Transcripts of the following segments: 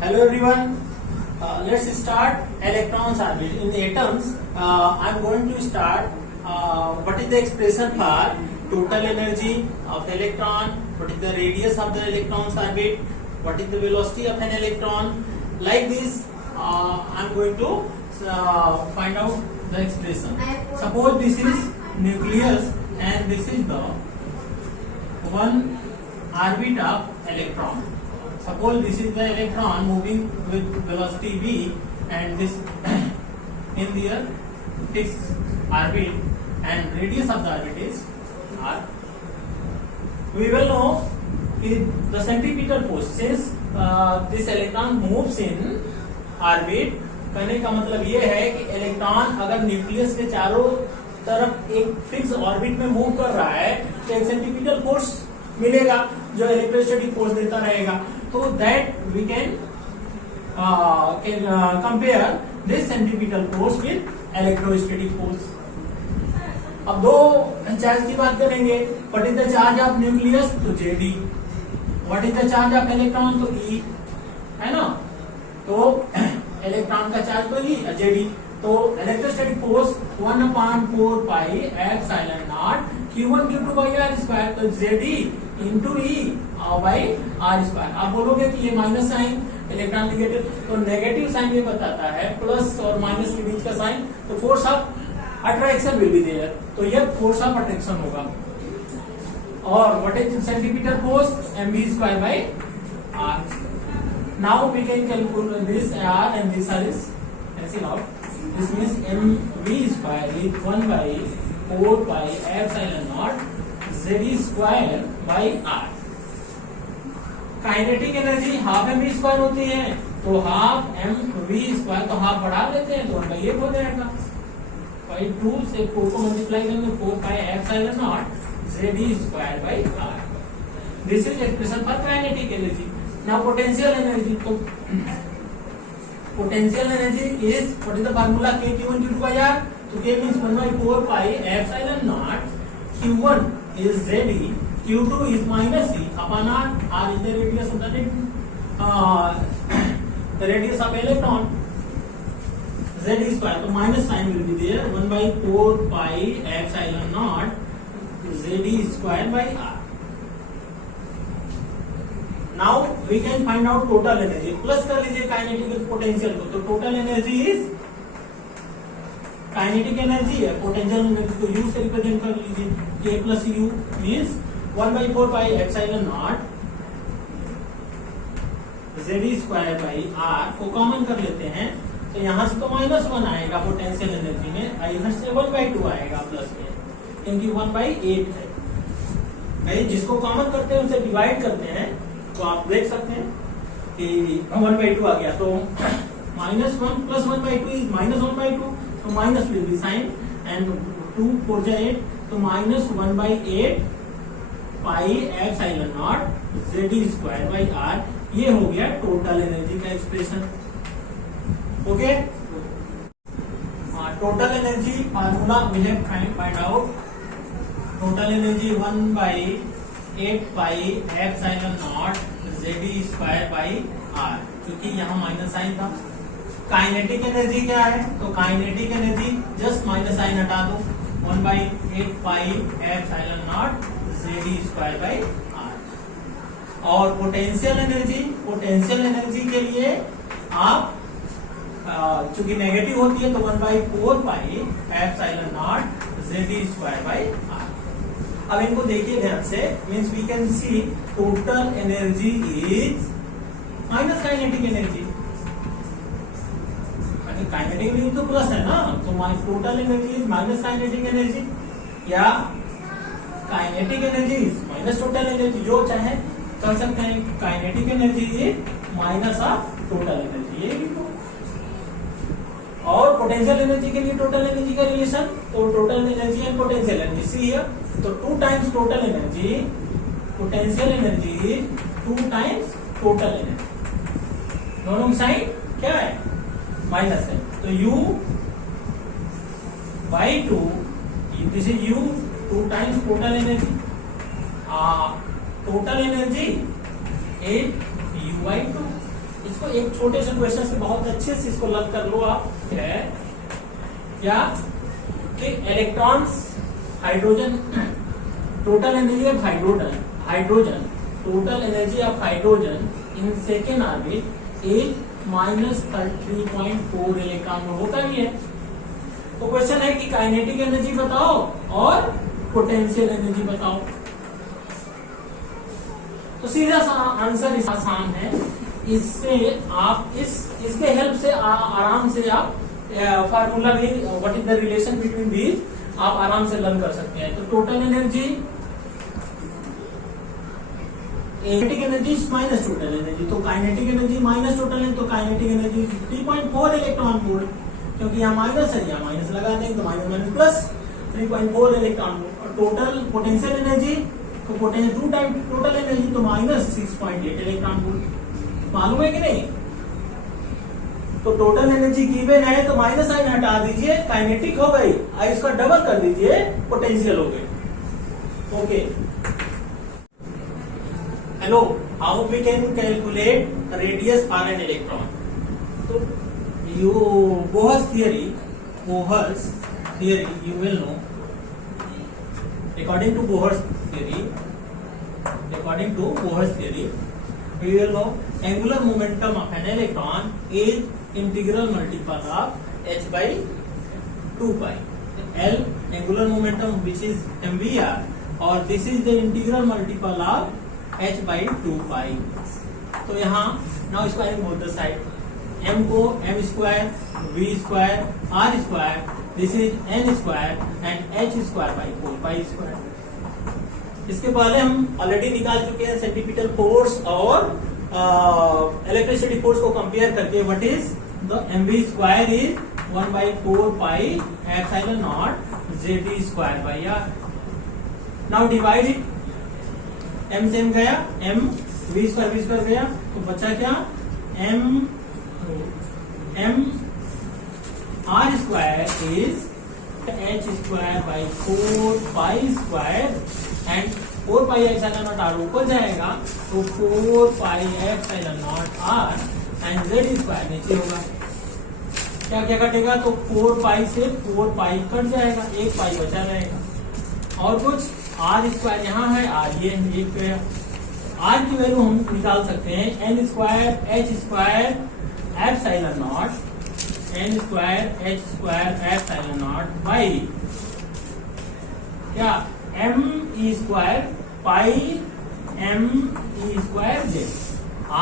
Hello everyone. Let's start electrons orbit. In atoms, I'm going to start. What is the expression for total energy of electron? What is the radius of the electron's orbit? What is the velocity of an electron? Like this, I'm going to find out the expression. Suppose this is nucleus and this is the one orbit of electron. Suppose this is the electron moving with velocity v and this in their fixed orbit and radius of the orbit is r. We will know the centripetal force since this electron moves in orbit. कहने का मतलब ये है कि electron अगर nucleus के चारों तरफ एक फिक्स ऑर्बिट में मूव कर रहा है तो एक सेंट्रीपिटल फोर्स मिलेगा जो इलेक्ट्रोस्टैटिक फोर्स देता रहेगा. So that we can compare this centripetal force with electrostatic force. अब दो चार्ज की बात करेंगे. What is the charge of nucleus? तो Jd. What is the charge of electron? तो E है ना. तो इलेक्ट्रॉन का चार्ज तो E Jd. तो electrostatic force 1/4 pi epsilon not Q1 Q2 by R square. तो Jd into E by R square. आप बोलोगे कि ये माइनस साइन इलेक्ट्रॉन निगेटिव, तो नेगेटिव साइन ये बताता है प्लस और माइनस के बीच का साइन. तो force of attraction will be there. तो ये फोर्स ऑफ अट्रैक्शन होगा. और what is centripetal force? mv square by r. Now we can calculate this r and this r is cancel out. This means mv square is 1/4 pi epsilon not Zd square by r. Kinetic energy half mv square होती है, तो half mv square तो half बढ़ा लेते हैं तो 1/8 हो जाएगा. बाई 2 से 4 को मल्टीप्लाई करेंगे 4 pi epsilon not Zd square by r. This is expression for kinetic energy. Now potential energy. तो potential energy is what is the formula? k q1 q2 by r. तो k means 1/4 pi epsilon not q1 is Zd, Q2 is minus E upon R. R is the radius of the radius of electron. Zd square. So minus sign will be there. 1/4 pi epsilon naught Zd square by R. Now we can find out total energy. Plus कर लीजिए kinetic potential को. तो total energy is kinetic energy है, potential energy को U से represent कर लीजिए. K plus U means 1/4 pi epsilon not Zd square by R को कॉमन कर लेते हैं. तो यहां से तो -1 आएगा पोटेंशियल एनर्जी में, इधर से 1/2 आएगा प्लस में, क्योंकि 1/8 है. जिसको कॉमन करते हैं उसे डिवाइड करते हैं तो आप देख सकते हैं कि 1/2 आ गया. तो -1 प्लस 1/2 इज -1/2. तो minus will be sign and 2 4 जा 8. तो -1/8 pi epsilon not Zd square by R. ये हो गया टोटल एनर्जी का expression. Okay. Total energy formula we have find out. Total energy 1/8 pi epsilon not Zd square by R, क्योंकि यहाँ minus sign था. Kinetic energy क्या है? तो kinetic energy just minus sign हटा दो. 1/8 pi epsilon not Zd square by R. और potential energy के लिए आप चूंकि नेगेटिव होती है तो 1/4 pi epsilon not Zd square by R. अब इनको देखिए ध्यान से. Means we can see total energy is minus kinetic energy. Kinetic energy तो प्लस है ना, तो total energy is minus kinetic energy या kinetic energy is minus total energy, जो चाहे कर सकते हैं. Kinetic energy is minus of total energy, ये भी. और पोटेंशियल एनर्जी के लिए टोटल एनर्जी का रिलेशन, तो total energy and potential energy see here. तो 2 times total energy, potential energy is 2 times total energy. दोनों की साइन क्या है? माइनस है. तो U by 2, this is U 2 times total energy. Total energy 8 U/2. इसको एक छोटे से क्वेश्चन से बहुत अच्छे से इसको लर्न कर लो आप। है क्या कि electrons hydrogen total energy of hydrogen total energy of hydrogen in second orbit is -33.4 electron volt होता भी है। तो क्वेश्चन है कि काइनेटिक एनर्जी बताओ और पोटेंशियल एनर्जी बताओ। तो सीधा सा आंसर आसान है। इससे आप इसके हेल्प से आराम से आप फार्मूला भी what is the relation between these आप आराम से लर्न कर सकते हैं। तो total energy kinetic energy minus total energy, तो काइनेटिक एनर्जी माइनस टोटल है, तो काइनेटिक एनर्जी 3.4 इलेक्ट्रॉन वोल्ट, क्योंकि यहाँ माइनस है यहाँ माइनस लगा देंगे तो minus minus plus 3.4 electron volt. और टोटल पोटेंशियल एनर्जी तो पोटेंशियल 2 टाइम टोटल एनर्जी तो -6.8 इलेक्ट्रॉन वोल्ट। मालूम है कि नहीं? तो टोटल एनर्जी गिवन है तो माइनस साइन हटा दीजिए, काइनेटिक हो गई, और इसका डबल कर दीजिए, पोटेंशियल हो गई। Okay, hello, how we can calculate radius for an electron? तो you Bohr's theory you will know, according to Bohr's theory you will know angular momentum of an electron is integral multiple of h by 2 pi. L angular momentum which is mvr, or this is the integral multiple of h by 2 pi. तो यहाँ now squaring both the side, m को m square v square r square, this is n square and h square by 4 pi square. इसके पहले हम already निकाल चुके हैं centimetre force और इलेक्ट्रिसिटी फोर्स को कंपेयर करके। What is the mv square is 1/4 pi epsilon not jd square by r। Now divide it, m से m गया, m v स्क्वायर गया, तो बचा क्या? m r square is h square by 4 pi square and 4 pi epsilon not r ऊपर जाएगा तो 4 pi epsilon not r and z square नीचे होगा। क्या क्या कटेगा? तो 4 पाई से 4 पाई कट जाएगा, 1 पाई बचा रहेगा। और कुछ r स्क्वायर यहाँ है, r ये एक गया। r की वैल्यू हम निकाल सकते हैं n square h square epsilon naught, n square h square epsilon not by क्या m e square pi m e square z।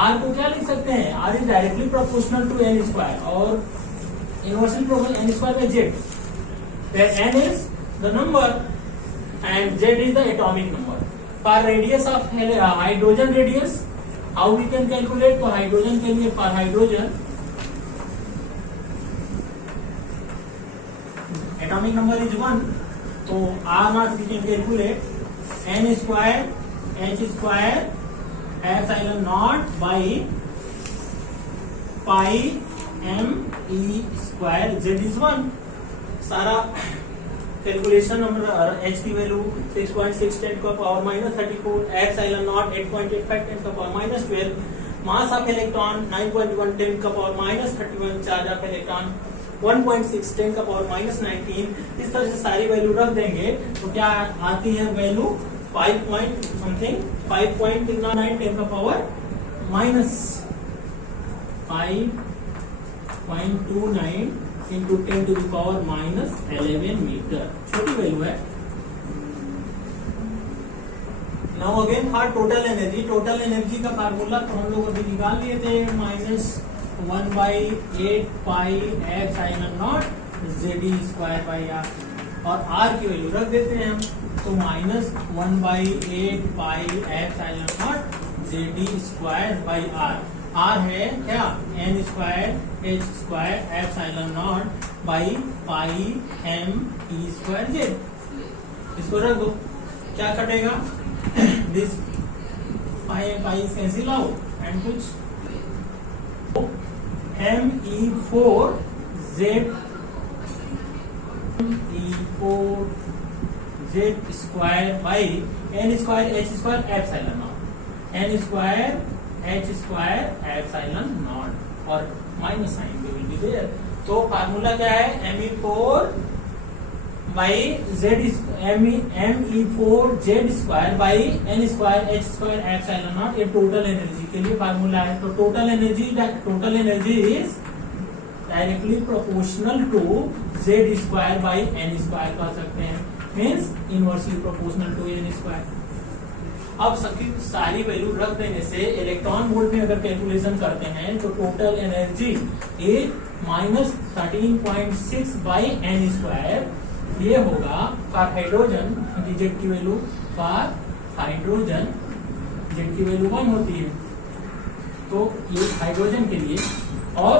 r को क्या लिख सकते हैं? r is directly proportional to n square और inversely proportional n square by z, where n is the number and z is the atomic number. For radius of hydrogen radius, how we can calculate? तो hydrogen के लिए for hydrogen atomic number is 1, तो r naught we can calculate n square h square epsilon naught by pi m e square z is 1। सारा calculation number h की value 6.6 10 का power -34, epsilon not 8.85 10 का power -12, mass of electron 9.1 10 का power -31, charge of electron 1.6 10 का power -19। इस तरह से सारी वैल्यू रख देंगे तो क्या आती है वैल्यू 5 पॉइंट समथिंग 5.9 10 का power -5.29 into 10 to the power -11 meter. छोटी वैल्यू है। Now again for total energy का फार्मूला तो हम लोग अभी निकाल लिए थे, -1/8 pi epsilon not jd square by r, और r की वैल्यू रख देते हैं हम, तो -1/8 pi epsilon not jd square by r। r है क्या? n square h square epsilon not by pi m e square z। इसको रख दो, क्या कटेगा? This pi cancel out and कुछ me4 z square by n square h square epsilon naught, n square H square epsilon naught और minus sign भी will be there. तो formula क्या है, ME4 by Z ME4 Z square by N square H square epsilon naught, ये total energy के लिए formula है। तो total energy is directly proportional to Z square by N square कह सकते हैं, means inversely proportional to N square. अब सबकी सारी वैल्यू रख देने से इलेक्ट्रॉन वोल्ट में अगर कैलकुलेशन करते हैं तो total energy is -13.6 by N square. ये होगा फॉर हाइड्रोजन, जेड की वैल्यू फॉर हाइड्रोजन जेड की वैल्यू 1 होती है, तो ये हाइड्रोजन के लिए, और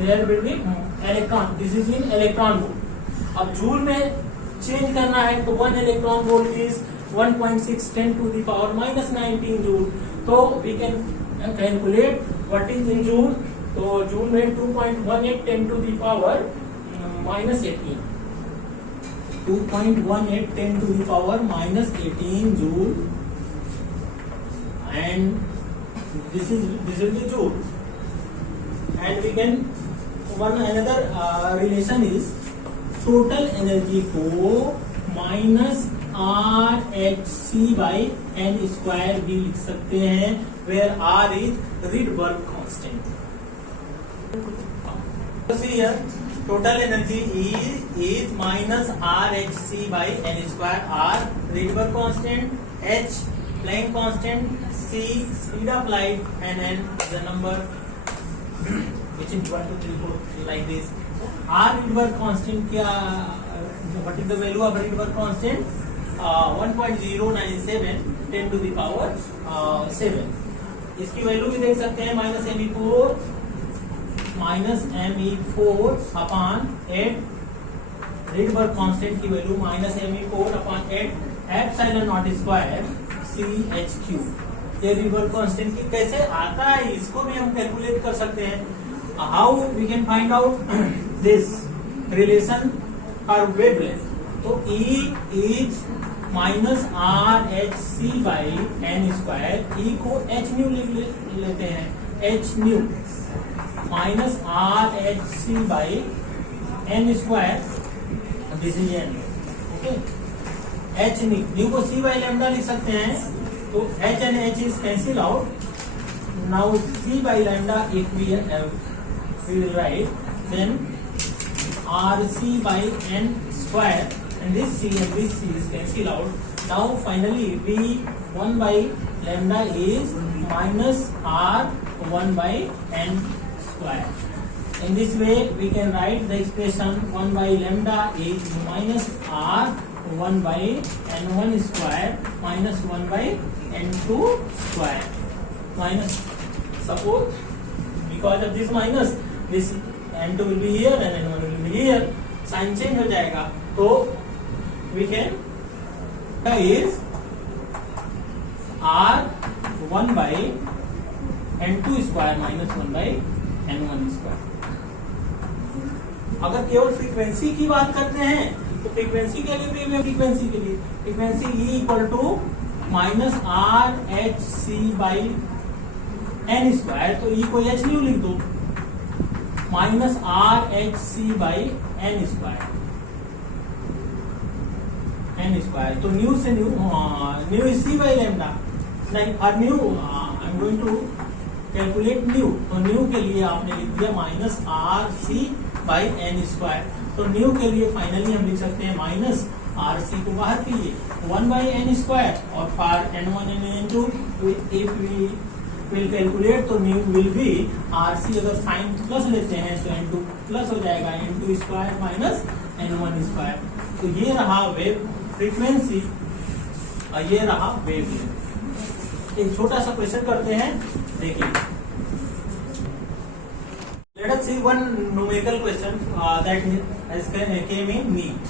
there will be electron, this is in electron volt. अब जूल में चेंज करना है तो 1 electron volt is 1.6 10 to the power minus 19 joule. तो we can calculate what is in joule. तो जूल में 2.18 10 to the power minus 18, 2.18 10 to the power minus 18 joule, and this is the joule. And we can another relation is total energy को minus RHC by n square भी लिख सकते हैं, where R is Rydberg constant. See here, total energy is minus RHC by n square, R Rydberg constant, H Planck constant, C speed of light, and n the number which is 1 2 3 4 like this. R Rydberg constant क्या, what is the value of Rydberg constant? 1.097 10 to the power 7। इसकी value भी देख सकते हैं, -ME4 upon 8, Rydberg constant की value -ME4 upon 8 epsilon not square CH3। ये Rydberg constant की कैसे आता है, इसको भी हम कैलकुलेट कर सकते हैं। How we can find out this relation for wavelength. तो E is minus RHC by N square, E को h न्यू लिख लेते हैं, h nu minus RHC by N square, this is n, okay. h nu को c by lambda लिख सकते हैं, तो h and h is cancel out. Now c by lambda if we will write, then RC by n square, and this C is cancel out. Now finally V1 by lambda is minus R1 by n square. In this way we can write the expression 1 by lambda is minus R1 by n1 square minus 1 by n2 square. Minus, suppose because of this minus, this n2 will be here and n1 will be here, sign change हो जाएगा, तो we can is R1 by n2 square minus 1 by n1 square। अगर केवल frequency की बात करते हैं तो फ्रीक्वेंसी के लिए frequency E equal to minus RHC by n square, तो E को h न्यू लिख दो, minus RHC by n square, n square. तो न्यू से nu is c by lambda, नहीं for nu I am going to calculate nu, तो nu के लिए आपने लिख दिया minus RC by n square. तो न्यू के लिए फाइनली हम लिख सकते हैं माइनस RC को बाहर कीजिए 1 बाई n स्क्वायर, और for n1 and n2 if we will calculate तो न्यू विल बी RC, अगर साइन प्लस लेते हैं तो n2 प्लस हो जाएगा, n2 square minus n1 square. तो ये रहा वेव फ्रीक्वेंसी और ये रहा वेवलेंथ। एक छोटा सा क्वेश्चन करते हैं, देखिए। Let us see one numerical question that came in NEET.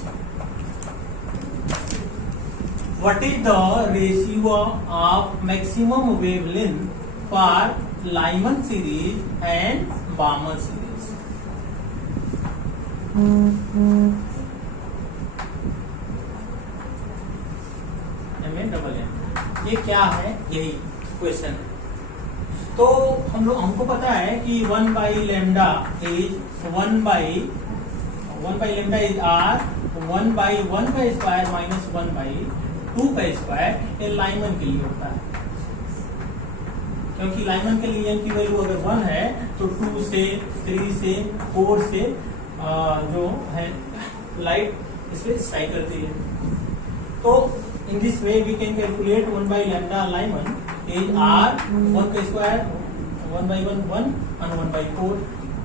What is the ratio of maximum wavelength for Lyman series and Balmer series? MN, ये क्या है, यही क्वेश्चन है। तो हमको पता है कि 1 by lambda is 1 by lambda is r 1 by 1 का स्क्वायर माइनस 1 by 2 का स्क्वायर ये लाइमन के लिए होता है, क्योंकि लाइमन के लिए n की वैल्यू अगर 1 है तो 2 से 3 से 4 से जो है लाइट इसमें स्ट्राइक करती है। तो in this way we can calculate 1 by lambda Lyman is r 1 का square 1 by 1 1 and 1 by 4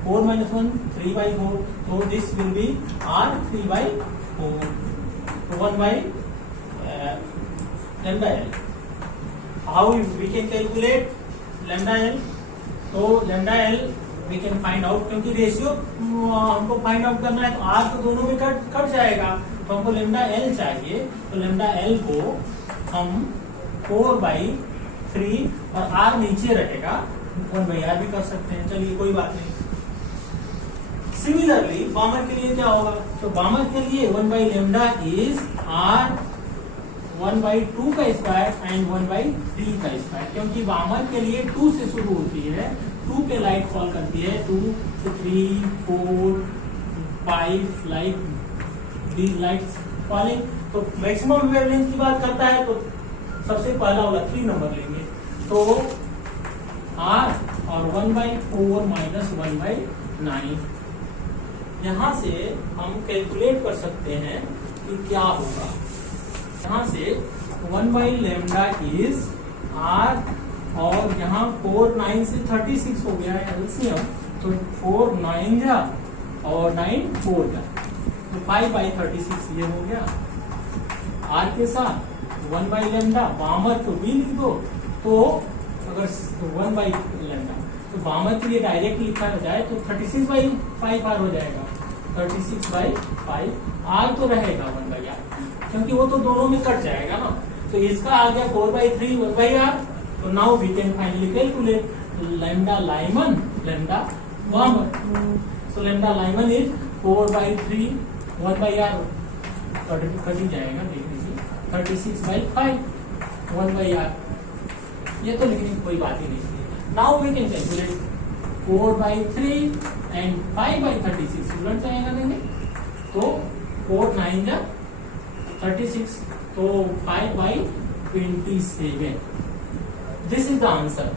4 minus 1 3 by 4, so this will be r 3 by 4 1 by lambda l. How we can calculate lambda l? तो lambda l we can find out, क्योंकि ratio हमको find out करना है तो r तो दोनों में cut जाएगा, तो हमको lambda l चाहिए। तो lambda l को हम 4 by 3 और r नीचे रहेगा 1 by r भी कर सकते हैं, चलिए कोई बात नहीं। सिमिलरली बामर के लिए क्या होगा? तो बामर के लिए 1 by lambda is r 1 by 2 का स्क्वायर एंड 1 by 3 का स्क्वायर, क्योंकि बामर के लिए 2 से शुरू होती है, 2 पे लाइट फॉल करती है, 2 से 3 4 5 लाइट दीज लाइट्स फॉलिंग। तो मैक्सिमम वेवलेंथ की बात करता है तो सबसे पहला वाला 3 नंबर लेंगे, तो r और 1 by 4 माइनस 1 by 9। यहां से हम कैलकुलेट कर सकते हैं कि क्या होगा। यहां से 1 by lambda इज r और यहाँ 4 9 से 36 हो गया है एलसीएम, तो 4 9 जा और 9 4 जा, तो 5 by 36 ये हो गया। r के साथ 1 by lambda बामर को भी लिख दो, तो अगर 1 by lambda तो बामर के लिए डायरेक्ट लिखा जाए तो 36 by 5 r हो जाएगा, 36 by 5 r तो रहेगा 1 by r, क्योंकि वो तो दोनों में कट जाएगा ना। तो इसका आ गया 4 by 3 1 by r। तो now we can finally calculate lambda Lyman lambda Balmer. So lambda Lyman is 4 by 3 1 by r, cut जाएगा, देख लीजिए 36 by 5 1 by r, ये तो लिखने की कोई बात ही नहीं है। Now we can calculate 4 by 3 and 5 by 36 उलट जाएगा, देंगे तो 4 9 जा 36, तो 5 by 27। This is the answer.